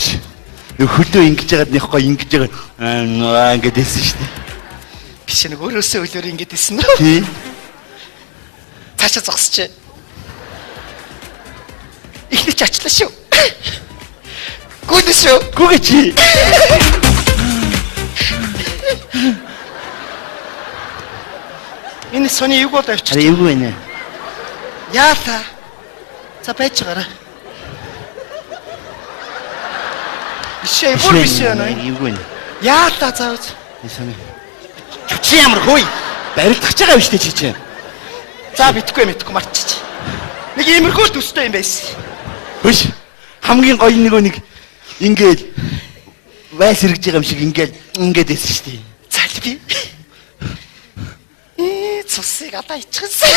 Биш. Хөлөө ингэж яагаад нэхгүй ингэж байгаа ингэж хэлсэн шүү дээ. Биш нэг өөрөөсөө хөлөөр ингэж хэлсэн үү? Тий. Цаашаа зогсож. Ихний ч ачлаа шүү. Гүн шүү. Гүгэ чи. Энэ сони юу болоо явчих. Ари юу вэ? Яата. За байж гараа. Бишээ бүр бишээ нэ. Юу вэ? Яата заавч. Нисэми. Чи ямар хөөе? Барилдах байгаа биш үү чи чинь? За битгүй марччих. Нэг иймэрхүү төстэй юм байсан. Биш. Хамгийн гоё нэг ингээд вайс хэрэгж байгаа юм шиг ингээд эссэн шүү дээ. Залби. Цусыг одоо иччихсэн.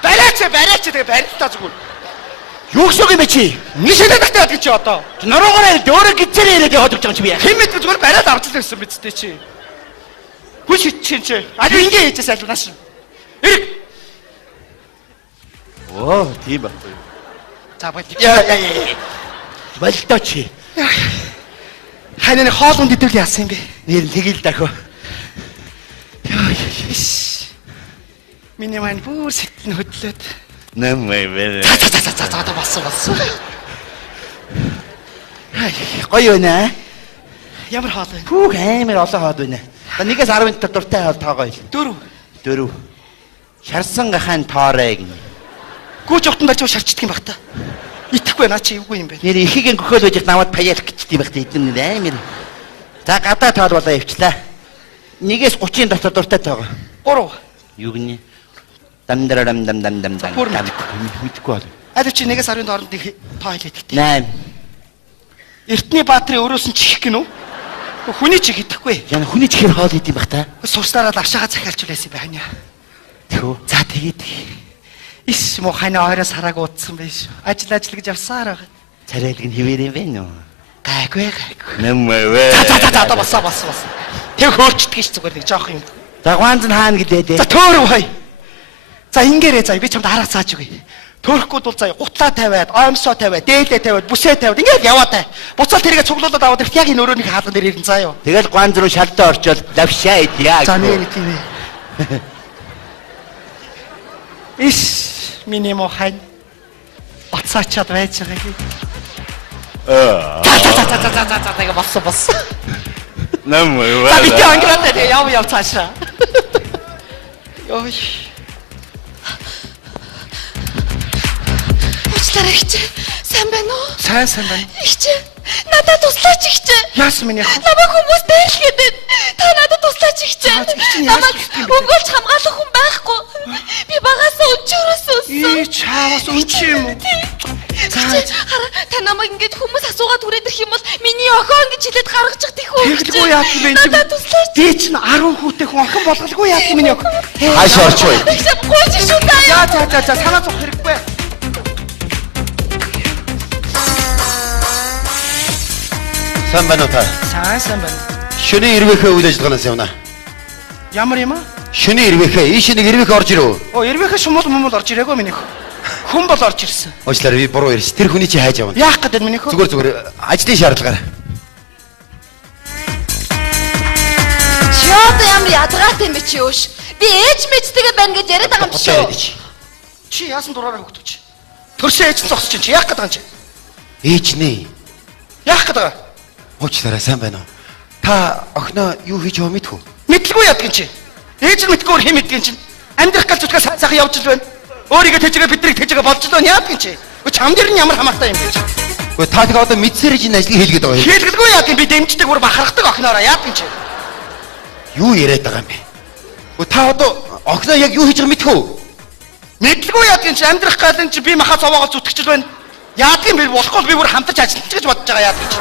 Бараач тэгээ барилтаа зүгээр. Юу гэсэн юм бэ чи? Нэг шидэд татаад гэж чи одоо. Нороогоор дөөрө гизээр яриад яваад гэж байгаа юм чи би. Хэн мэд зүгээр бариад авч ирсэн биз дээ чи. Хүч чин чи. Аа ингэ хийжээс альвнаш. Эрэг. Оо, тийм байхгүй. За боль. Яа. Болтоо чи. Ханаа хоолунд идэвэл яасан юм бэ? Нэр нь тэгэл дахио. Миний маань бүр сэтгэл хөдлөөд. Нэмээ вэ. За болсон. Гоё байна. Ямар хоол вэ? Хүүх амар олон хоод байна. Нэгээс 10 дуртай хоол тоогоо ил. 4. Шарсан гахаан тоорой гинэ. Гүүч утан барьж шарчдаг юм баг та. Итгэхгүй наа чи эвгүй юм бэ. Нэр ихийг гөхөөл байж намайг паяалах гэжтэй байх тийм эдэн амар. За гадаа тоол болоо явчлаа. Нэгээс 30-ын дотор дуртай тоогоо. 3. Юу гинэ? Дамдарам. Мэдгүй бол. Аль чи нэгээс 10-ын хооронд нэг тоо хэлээд гэдэг. 8. Эртний баатрын өрөөс нь чих гинүү. Хүний чих итгэхгүй. Яна хүний чихэр хоол идэм бах та. Сурсараад авшаага захиалж байсан байх нь. Тэгв. За тэгээд иш мо хана орой сараг утсан байж. Ажил гэж явсаар байгаа. царайлг нь хിവэр юм бэ нөө. Гайгүй. Нэмээ. За басаа. Тэг хөөрчдөг ш зүгээр нэг жоох юм. За ганц нь хаана гэлээ. За төөрөв хай. За ингээрээ за би чамд арга цааж өгье. Төөрөхгүй бол за гутлаа тавиад, оомсоо тавиад, дээлээ тавиад, бүсээ тавиад ингээд яваад тай. Буцаал тэргээ цуглуулад аваад ирт яг энэ өрөөний хаалган дээр ирэн заа юу. Тэгэл ганц руу шалтаа орчоод лавшаа идьяа. За нэр тийм ээ. Иш миний мохань бацаачаад байж байгаа юм. За тэгээ болсон. Нэмээ. За би тэг ангираад тэгээ яв цаашаа. Йой. Уучлаарай ихчээ. Сайн байна уу? Сайн байна. Ихчээ. Надад туслаач ихчээ. Яасан минь яах вэ? Намайг хүмүүс дээрлэхэд байна. Та надад туслаач ихчээ. Намайг өмгөөлж хамгаалах хүн байхгүй. Би багасаа өнчөрөөсөн. Чаавас өнч юм уу? Хараа та намайг ингэж хүмүүс асуугаад түрээд ирэх юм бол миний охин гэж хэлээд гаргачих тийх үү? Тэгэлгүй яах юм бэ? Надад туслаач. Дээ чинь 10 хүүтэй хүн охин болголгүй яах юм минь охин? Хааш орч бай. Гүйж шүү таа. За санаа зовх хэрэггүй. Сайн байна уу та? Сайн байна. Шөнийн ирвэхээ үйл ажиллагаанаас явна. Ямар юм аа? Шөнийн ирвэхээ ийш нэг ирвэх орж ирв. Ирвэхэ шумуул орж ирээгүй минийх. Хүн бол орж ирсэн. Уучлаарай би буруу ярьж. Тэр хүний чи хайж явна. Яах гэдэг минийх? Зүгээр ажлын шаардлагаар. Чи одоо ямар ядгаатай юм бэ чи өөш? Би ээж мэжтэйгээ байна гэж яриад байгаа юм шүү. Чи яасан дураараа хөгтөж? Төрсөн ээж зогсож чинь чи яах гэдэг юм чи? Ээж нэ. Яах гэдэг? Уучлаарай сайн байна уу? Та охиноо юу хийж яваа мэдхүү? Мэдлгүй яадаг юм чи? Ээж нь мэдгүй хэн мэдгэн чинь? Амьдрах гал зүтгэс сайхан явж л байна. Өөрийгөө тэжгээ биднийг тэжгээ болж л байна яадаг юм чи? Чам дээр нь ямар хамаатай юм бэ чи? Гэхдээ та тэгээ одоо мэдсээр чинь ажлыг хийлгээд байгаа юм. Хийлгэлгүй яадаг би дэмждэг бүр бахархдаг охиноороо яадаг юм чи? Юу яриад байгаа юм бэ? Гэхдээ та одоо охиноо яг юу хийж байгааг мэдхүү? Мэдлгүй яадаг юм чи? Амьдрах гал энэ чи би махаа цаваагаар зүтгэж л байна. Яадаг юм бэ? Болохгүй би бүр хамтарч ажиллаж гэж бодож байгаа яадаг чи?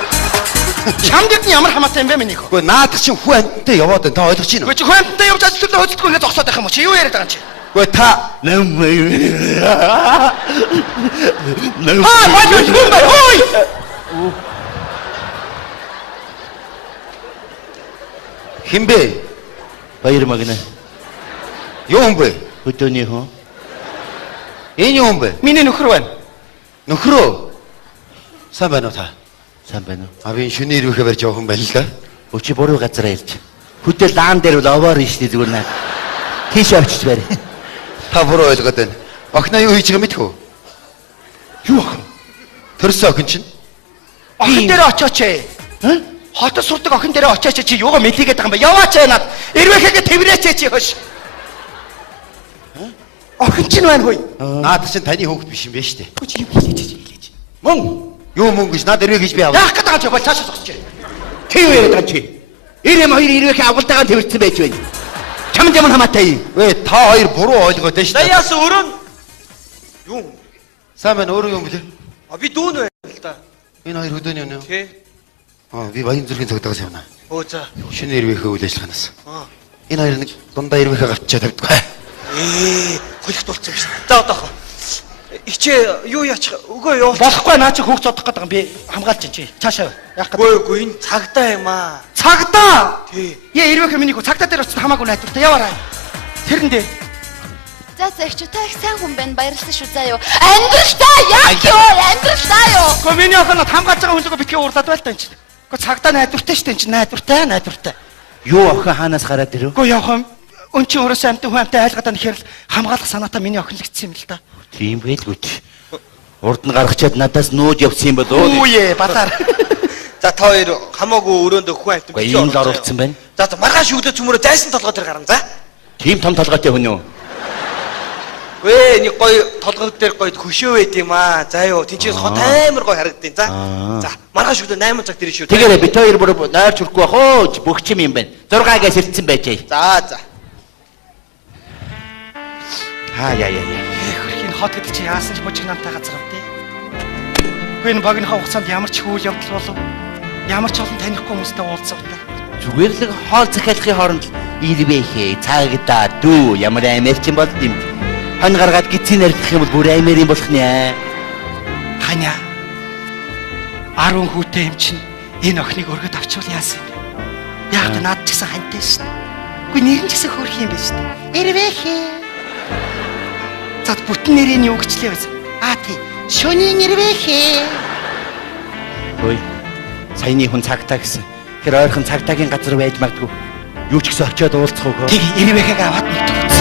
Чам дээр нь ямар хамаатай юм бэ минийх? Гэхдээ наадах чинь хүү амттай яваад байна. Та ойлгож байна уу? Гэхдээ хүү амттай явж ажиллахгүй хөдөлгөө ингэ зогсоод байх юм уу? Чи юу яриад байгаа юм чи? Гэхдээ та Ой! Химбэ? Баяр магна. Юу юм бэ? Хөдөөний хөө. Энэ юу юм бэ? Миний нөхөр байна. Нөхрөө. Сайн байна уу та? Сайн байна уу? А би шөнийн ирвэхэ барьж явах юм байна л да. Өчи буруу газар ирж. Хөдөө лаан дээр бол овоор нь штий зүгээр наа. Тийш очиж барь. Та буруу ойлгоод байна. Охиноо юу хийж байгаа мэдэх үү? Юу охин? Төрсөн охин чинь. Охин дээр очооч ээ. Хотод сурдаг охин дээр очооч чи юугаа мэлийгээд байгаа юм бэ? Яваач ээ над. Ирвэхэгээ тэврээч чи хош. Охин чинь байна хөөе. Наад чинь таны хүүхэд биш юм байна шүү дээ. Чи юу хэлээч. Мөн Юу мөн гэж наад ирвэ гэж би аваа. Яах гээд байгаа ч бол цаашаа зогсож. чи юу яриад байгаа чи? Ирэм хоёр ирвэх авалтайгаа тэрвэрсэн байж байна. Чам хамаатай. Вэ та хоёр буруу ойлгоод байна шүү дээ. Наяас өөрөө нь юу? Сайн байна өөрөө юм блэ? А би дүүн байна л да. Энэ хоёр хөдөөний юм юу? Тий. Би баян зүрхийн цогтойгоос явна. Өө за. Шинэ ирвэхэ үйл ажиллагаанаас. Аа. Энэ хоёр нэг дундаа ирвэхэ гавчаад тавьдаг. Холигт болцсон биш. За одоохоо. Ичээ юу яачих өгөө юу? Болохгүй наа чи хүүхд зодох гэдэг юм би хамгаалж чи. Цаашаа яах гээд. Үгүй энэ цагдаа юм аа. Цагдаа. Тий. Яа ирвэхэ миний хүү цагдаа дээр очиж хамаагүй найдвартай яваарай. Тэрэндээ. За зөвч та их сайн хүн байна. Баярлалаа шүү заа юу. Амьдралтай яг юу? Амьдралтай юу? Гэхдээ миний охин хамгаалж байгаа хүнлэгөө битгий уурлаад байлаа энэ чинь. Гэхдээ цагдаа найдвартай шүү дээ энэ чинь найдвартай. Юу охин хаанаас гараад ирв? Гэхдээ явах юм. Өн чи өөрөөсөө амтан хүн амтай айлгаад байна гэхээр л хамгаалах санаатай миний охинлэгдсэн юм л да. Тийм байлгүй ч. Урд нь гаргачаад надаас нууж явсан юм болоо. Үе батар. За та хоёр хамаагүй өрөөндөө хүн амт Гэхдээ ийм л оруулсан байна. За маргааш өглөө цөмөрөө зайсан толгой дээр гарan за. Тийм том толгойтой хүн үү? Вэ нэг гоё толгой дээр гоё хөшөө байд юм аа. За юу тэнчээс хот амар гоё харагдیں۔ За. За маргааш өглөө 8 цаг дээр шүү. Тэгээрэй бит хоёр бүр нойрч хүрхгүй бах оо бөхчим юм байна. 6-аас ирдсэн байжээ. За. Яа. Хөрхийн хот гэдэг чи яасан ч божиг намтай газар авдээ. Үгүй энэ багийнхаа хугацаанд ямар ч үйл явдал болов. Ямар ч олон танихгүй хүмүүстэй уулзав та. Зүгээр л хоол захиалахын хооронд ирвэхээ цаагтаа дүү ямар амарч юм бол юм. Хон гаргаад гизийн арилгах юм бол бүр амар юм болох нэ. Ханя. 10 хүүтэй юм чинь энэ охиныг өргөд авчвал яасан юм бэ? Яг наад ч гэсэн хантай шүү дээ. Үгүй нэр нь ч гэсэн хөрх юм байна шүү дээ. Ирвэхээ. Зад бүтэн нэрийн юу гिचлээ байсан. Тий. Шөнийн ирвэхээ. Ой. Саяны хүн цагтаа гэсэн. Тэр ойрхон цагтаагийн газар байж магадгүй. Юу ч гэсэн очиод уулзах уу? Тэг ирвэхээ аваад мэдв үз.